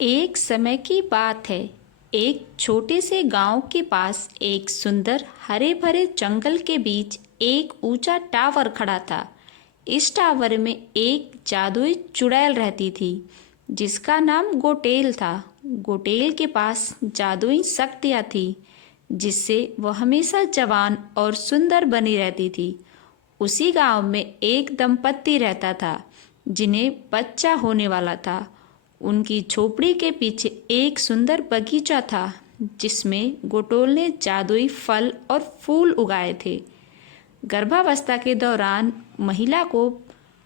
एक समय की बात है। एक छोटे से गांव के पास एक सुंदर हरे भरे जंगल के बीच एक ऊंचा टावर खड़ा था। इस टावर में एक जादुई चुड़ैल रहती थी जिसका नाम गोटेल था। गोटेल के पास जादुई शक्तियाँ थी जिससे वह हमेशा जवान और सुंदर बनी रहती थी। उसी गांव में एक दंपत्ति रहता था जिन्हें बच्चा होने वाला था। उनकी झोपड़ी के पीछे एक सुंदर बगीचा था जिसमें गोटोल ने जादुई फल और फूल उगाए थे। गर्भावस्था के दौरान महिला को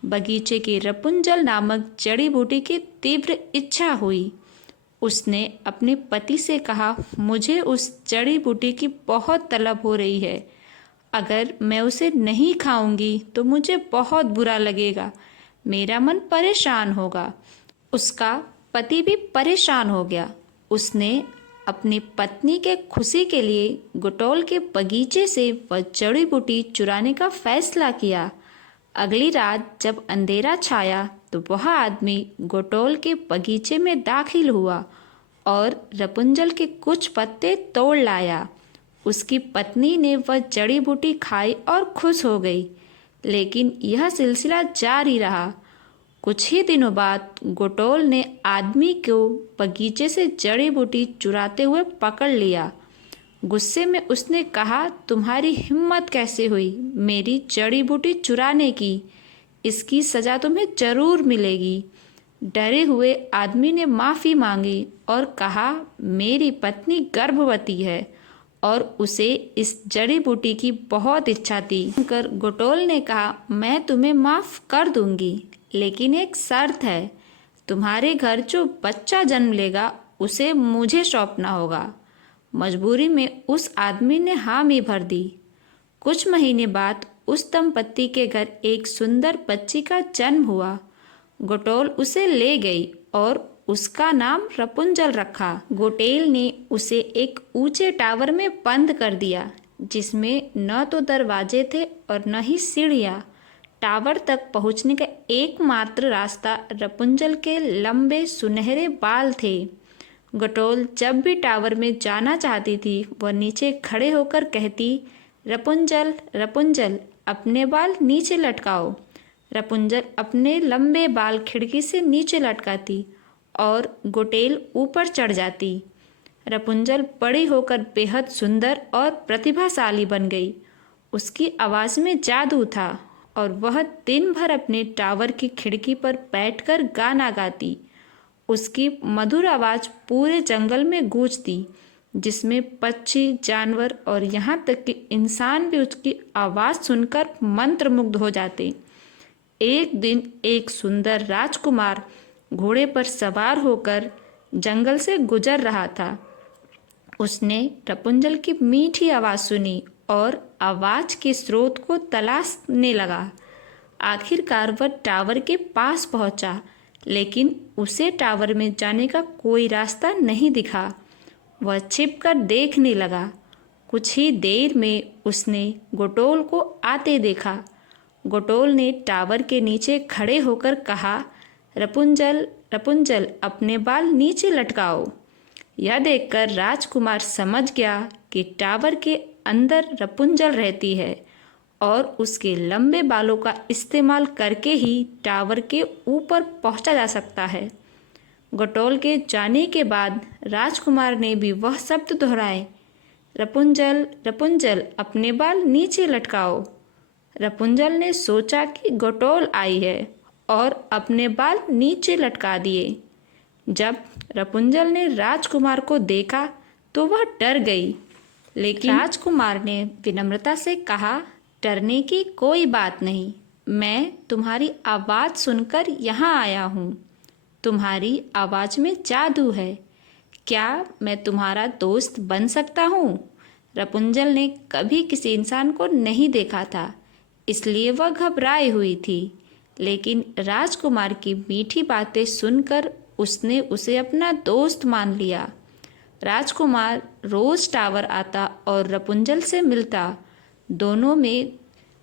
बगीचे की रपुंजल नामक जड़ी बूटी की तीव्र इच्छा हुई। उसने अपने पति से कहा, मुझे उस जड़ी बूटी की बहुत तलब हो रही है। अगर मैं उसे नहीं खाऊंगी तो मुझे बहुत बुरा लगेगा, मेरा मन परेशान होगा। उसका पति भी परेशान हो गया। उसने अपनी पत्नी के खुशी के लिए गोटोल के बगीचे से वह जड़ी बूटी चुराने का फैसला किया। अगली रात जब अंधेरा छाया तो वह आदमी गोटोल के बगीचे में दाखिल हुआ और रपुंजल के कुछ पत्ते तोड़ लाया। उसकी पत्नी ने वह जड़ी बूटी खाई और खुश हो गई, लेकिन यह सिलसिला जारी रहा। कुछ ही दिनों बाद गोटोल ने आदमी को बगीचे से जड़ी बूटी चुराते हुए पकड़ लिया। गुस्से में उसने कहा, तुम्हारी हिम्मत कैसे हुई मेरी जड़ी बूटी चुराने की? इसकी सज़ा तुम्हें जरूर मिलेगी। डरे हुए आदमी ने माफ़ी मांगी और कहा, मेरी पत्नी गर्भवती है और उसे इस जड़ी बूटी की बहुत इच्छा थी। कर गोटोल ने कहा, मैं तुम्हें माफ़ कर दूंगी, लेकिन एक शर्त है, तुम्हारे घर जो बच्चा जन्म लेगा उसे मुझे सौंपना होगा। मजबूरी में उस आदमी ने हामी भर दी। कुछ महीने बाद उस दंपत्ति के घर एक सुंदर बच्ची का जन्म हुआ। गोटोल उसे ले गई और उसका नाम रपुंजल रखा। गोटेल ने उसे एक ऊंचे टावर में बंद कर दिया जिसमें न तो दरवाजे थे और न ही सीढ़ियाँ। टावर तक पहुंचने का एकमात्र रास्ता रपुंजल के लंबे सुनहरे बाल थे। गोटोल जब भी टावर में जाना चाहती थी वह नीचे खड़े होकर कहती, रपुंजल रपुंजल अपने बाल नीचे लटकाओ। रपुंजल अपने लंबे बाल खिड़की से नीचे लटकाती और गोटेल ऊपर चढ़ जाती। रपुंजल बड़ी होकर बेहद सुंदर और प्रतिभाशाली बन गई। उसकी आवाज़ में जादू था और वह दिन भर अपने टावर की खिड़की पर बैठकर गाना गाती। उसकी मधुर आवाज़ पूरे जंगल में गूंजती, जिसमें पक्षी, जानवर और यहाँ तक कि इंसान भी उसकी आवाज़ सुनकर मंत्रमुग्ध हो जाते। एक दिन एक सुंदर राजकुमार घोड़े पर सवार होकर जंगल से गुजर रहा था। उसने रपुंजल की मीठी आवाज़ सुनी और आवाज़ के स्रोत को तलाशने लगा। आखिरकार वह टावर के पास पहुंचा, लेकिन उसे टावर में जाने का कोई रास्ता नहीं दिखा। वह छिपकर देखने लगा। कुछ ही देर में उसने गोटोल को आते देखा। गोटोल ने टावर के नीचे खड़े होकर कहा, रपुंजल रपुंजल अपने बाल नीचे लटकाओ। यह देखकर राजकुमार समझ गया कि टावर के अंदर रपुंजल रहती है और उसके लंबे बालों का इस्तेमाल करके ही टावर के ऊपर पहुंचा जा सकता है। गोटोल के जाने के बाद राजकुमार ने भी वह शब्द दोहराए, रपुंजल रपुंजल अपने बाल नीचे लटकाओ। रपुंजल ने सोचा कि गोटोल आई है और अपने बाल नीचे लटका दिए। जब रपुंजल ने राजकुमार को देखा तो वह डर गई, लेकिन राजकुमार ने विनम्रता से कहा, डरने की कोई बात नहीं, मैं तुम्हारी आवाज़ सुनकर यहाँ आया हूँ। तुम्हारी आवाज़ में जादू है, क्या मैं तुम्हारा दोस्त बन सकता हूँ? रपुंजल ने कभी किसी इंसान को नहीं देखा था, इसलिए वह घबराई हुई थी, लेकिन राजकुमार की मीठी बातें सुनकर उसने उसे अपना दोस्त मान लिया। राजकुमार रोज टावर आता और रपुंजल से मिलता। दोनों में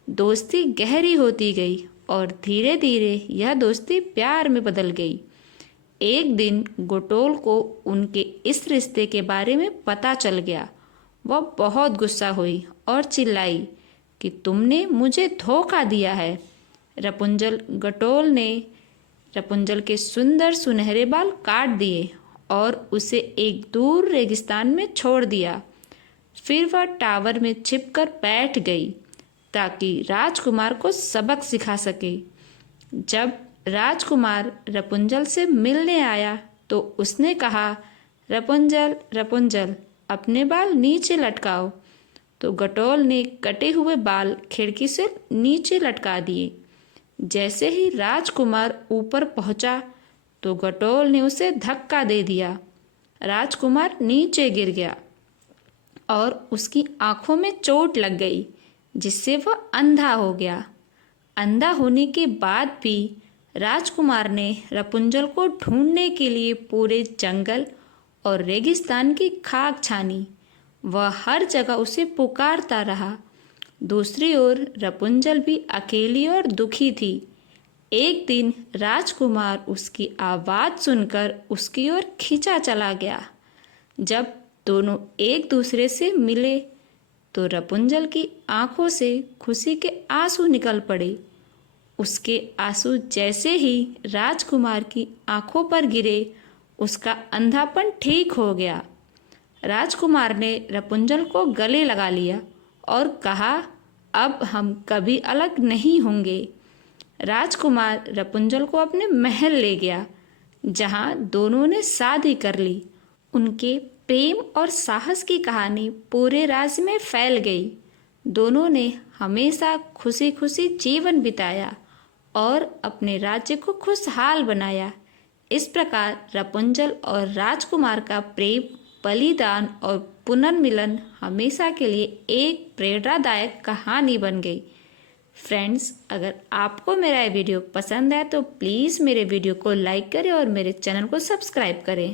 दोस्ती गहरी होती गई और धीरे धीरे यह दोस्ती प्यार में बदल गई। एक दिन गोटोल को उनके इस रिश्ते के बारे में पता चल गया। वह बहुत गुस्सा हुई और चिल्लाई कि तुमने मुझे धोखा दिया है। गोटोल ने रपुंजल के सुंदर सुनहरे बाल काट दिए और उसे एक दूर रेगिस्तान में छोड़ दिया। फिर वह टावर में छिपकर बैठ गई ताकि राजकुमार को सबक सिखा सके। जब राजकुमार रपुंजल से मिलने आया तो उसने कहा, रपुंजल रपुंजल अपने बाल नीचे लटकाओ। तो गोटोल ने कटे हुए बाल खिड़की से नीचे लटका दिए। जैसे ही राजकुमार ऊपर पहुंचा तो गोटोल ने उसे धक्का दे दिया। राजकुमार नीचे गिर गया और उसकी आंखों में चोट लग गई, जिससे वह अंधा हो गया। अंधा होने के बाद भी राजकुमार ने रपुंजल को ढूंढने के लिए पूरे जंगल और रेगिस्तान की खाक छानी। वह हर जगह उसे पुकारता रहा। दूसरी ओर रपुंजल भी अकेली और दुखी थी। एक दिन राजकुमार उसकी आवाज़ सुनकर उसकी ओर खींचा चला गया। जब दोनों एक दूसरे से मिले तो रपुंजल की आंखों से खुशी के आंसू निकल पड़े। उसके आंसू जैसे ही राजकुमार की आंखों पर गिरे, उसका अंधापन ठीक हो गया। राजकुमार ने रपुंजल को गले लगा लिया और कहा, अब हम कभी अलग नहीं होंगे। राजकुमार रपुंजल को अपने महल ले गया, जहां दोनों ने शादी कर ली। उनके प्रेम और साहस की कहानी पूरे राज्य में फैल गई। दोनों ने हमेशा खुशी खुशी जीवन बिताया और अपने राज्य को खुशहाल बनाया। इस प्रकार रपुंजल और राजकुमार का प्रेम, बलिदान और पुनर्मिलन हमेशा के लिए एक प्रेरणादायक कहानी बन गई। फ्रेंड्स, अगर आपको मेरा ये वीडियो पसंद है तो प्लीज़ मेरे वीडियो को लाइक करें और मेरे चैनल को सब्सक्राइब करें।